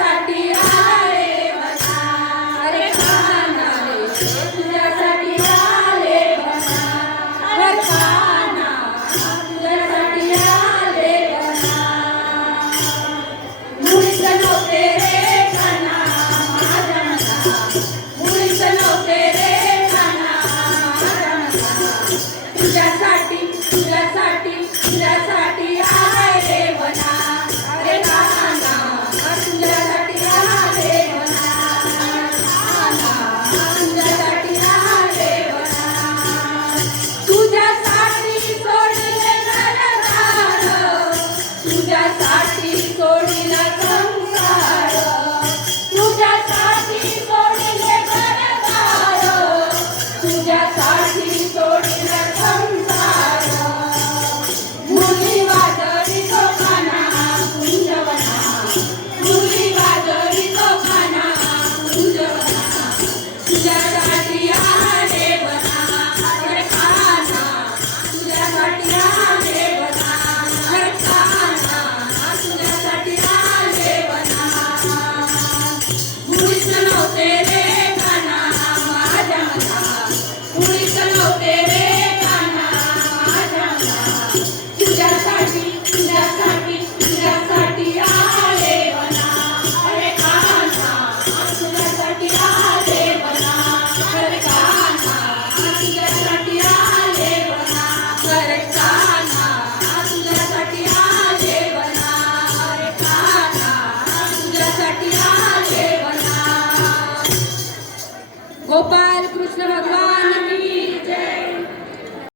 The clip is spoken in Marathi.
तुझ्यासाठी आले बना, अरे कान्हा रे तुझ्यासाठी आले बना, अरे कान्हा तुझ्यासाठी आले बना. मुळीच नव्हते रे कान्हा माझ्या मनात, मुळीच नव्हते रे कान्हा माझ्या मनात. तुझ्यासाठी तुझ्यासाठी तुझ्यासाठी आले बना, अरे कान्हा तुझ्यासाठी आले बना, कान्हा तुझ्यासाठी आले बना. तुझ्यासाठी सोडले घरदार, तुझ्यासाठी सोडला संसार, तुझ्यासाठी सोडले घरदार, तुझ्यासाठी सोडला संसार. मुली वाजवी तो कान्हा कुंजवना, मुली वाजवी तो कान्हा कुंजवना. तुझ्यासाठी आले बना, अरे कान्हा तुझ्यासाठी आले बना, अरे कान्हा तुझ्यासाठी आले बना. मुळीच नव्हते रे कान्हा माझ्या मनात, मुळीच नव्हते रे कान्हा माझ्या मनात. तुझ्यासाठी तुझ्यासाठी तुझ्यासाठी आले बना, अरे कान्हा तुझ्यासाठी आले बना, अरे कान्हा तुझ्यासाठी आले बना, अरे कान्हा तुझ्यासाठी आले बना, अरे कान्हा तुझ्यासाठी आले बना. गोपाल कृष्ण भगवान